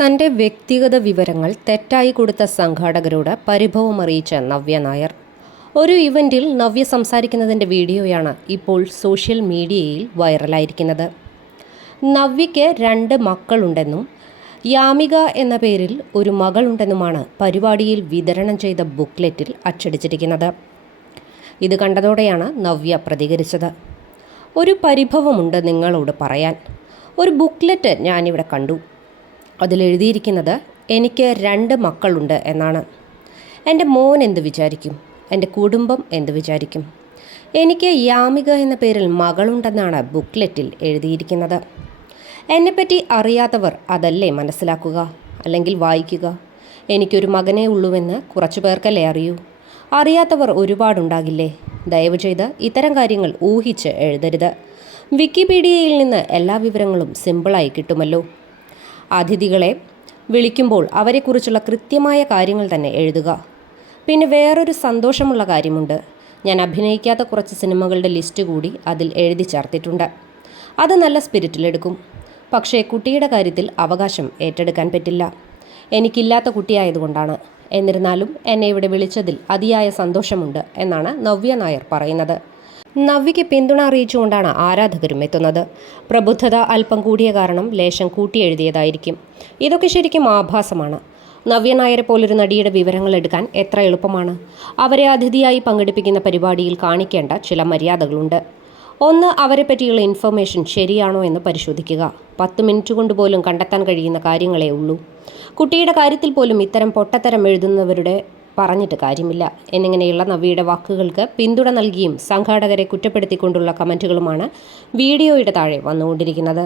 തൻ്റെ വ്യക്തിഗത വിവരങ്ങൾ തെറ്റായി കൊടുത്ത സംഘാടകരോട് പരിഭവമറിയിച്ച നവ്യ നായർ. ഒരു ഇവൻറ്റിൽ നവ്യ സംസാരിക്കുന്നതിൻ്റെ വീഡിയോയാണ് ഇപ്പോൾ സോഷ്യൽ മീഡിയയിൽ വൈറലായിരിക്കുന്നത്. നവ്യയ്ക്ക് 2 മക്കളുണ്ടെന്നും യാമിക എന്ന പേരിൽ ഒരു മകളുണ്ടെന്നുമാണ് പരിപാടിയിൽ വിതരണം ചെയ്ത ബുക്ക്ലെറ്റിൽ അച്ചടിച്ചിരിക്കുന്നത്. ഇത് കണ്ടതോടെയാണ് നവ്യ പ്രതികരിച്ചത്. ഒരു പരിഭവമുണ്ട് നിങ്ങളോട് പറയാൻ. ഒരു ബുക്ക്ലെറ്റ് ഞാനിവിടെ കണ്ടു. അതിലെഴുതിയിരിക്കുന്നത് എനിക്ക് 2 മക്കളുണ്ട് എന്നാണ്. എൻ്റെ മോൻ എന്ത് വിചാരിക്കും? എൻ്റെ കുടുംബം എന്ത് വിചാരിക്കും? എനിക്ക് യാമിക എന്ന പേരിൽ മകളുണ്ടെന്നാണ് ബുക്ക്ലെറ്റിൽ എഴുതിയിരിക്കുന്നത്. എന്നെപ്പറ്റി അറിയാത്തവർ അതല്ലേ മനസ്സിലാക്കുക, അല്ലെങ്കിൽ വായിക്കുക. എനിക്കൊരു മകനേ ഉള്ളൂവെന്ന് കുറച്ചു പേർക്കല്ലേ അറിയൂ. അറിയാത്തവർ ഒരുപാടുണ്ടാകില്ലേ. ദയവ് ചെയ്ത് ഇത്തരം കാര്യങ്ങൾ ഊഹിച്ച് എഴുതരുത്. വിക്കിപീഡിയയിൽ നിന്ന് എല്ലാ വിവരങ്ങളും സിമ്പിളായി കിട്ടുമല്ലോ. അതിഥികളെ വിളിക്കുമ്പോൾ അവരെക്കുറിച്ചുള്ള കൃത്യമായ കാര്യങ്ങൾ തന്നെ എഴുതുക. പിന്നെ വേറൊരു സന്തോഷമുള്ള കാര്യമുണ്ട്. ഞാൻ അഭിനയിക്കാത്ത കുറച്ച് സിനിമകളുടെ ലിസ്റ്റ് കൂടി അതിൽ എഴുതി ചേർത്തിട്ടുണ്ട്. അത് നല്ല സ്പിരിറ്റിലെടുക്കും. പക്ഷേ കുട്ടിയുടെ കാര്യത്തിൽ അവകാശം ഏറ്റെടുക്കാൻ പറ്റില്ല. എനിക്കില്ലാത്ത കുട്ടിയായതുകൊണ്ടാണ്. എന്നിരുന്നാലും എന്നെ ഇവിടെ വിളിച്ചതിൽ അതിയായ സന്തോഷമുണ്ട് എന്നാണ് നവ്യ നായർ പറയുന്നത്. നവ്യയ്ക്ക് പിന്തുണ അറിയിച്ചുകൊണ്ടാണ് ആരാധകരും എത്തുന്നത്. പ്രബുദ്ധത അല്പം കൂടിയ കാരണം ലേശം കൂട്ടിയെഴുതിയതായിരിക്കും. ഇതൊക്കെ ശരിക്കും ആഭാസമാണ്. നവ്യ നായരെ പോലൊരു നടിയുടെ വിവരങ്ങൾ എടുക്കാൻ എത്ര എളുപ്പമാണ്. അവരെ അതിഥിയായി പങ്കെടുപ്പിക്കുന്ന പരിപാടിയിൽ കാണിക്കേണ്ട ചില മര്യാദകളുണ്ട്. ഒന്ന്, അവരെ പറ്റിയുള്ള ഇൻഫർമേഷൻ ശരിയാണോ എന്ന് പരിശോധിക്കുക. 10 മിനിറ്റ് കൊണ്ട് പോലും കണ്ടെത്താൻ കഴിയുന്ന കാര്യങ്ങളേ ഉള്ളൂ. കുട്ടിയുടെ കാര്യത്തിൽ പോലും ഇത്തരം പൊട്ടത്തരം എഴുതുന്നവരുടെ പറഞ്ഞിട്ട് കാര്യമില്ല എന്നിങ്ങനെയുള്ള നവ്യയുടെ വാക്കുകൾക്ക് പിന്തുണ നൽകിയും സംഘാടകരെ കുറ്റപ്പെടുത്തിക്കൊണ്ടുള്ള കമൻറ്റുകളുമാണ് വീഡിയോയുടെ താഴെ വന്നുകൊണ്ടിരിക്കുന്നത്.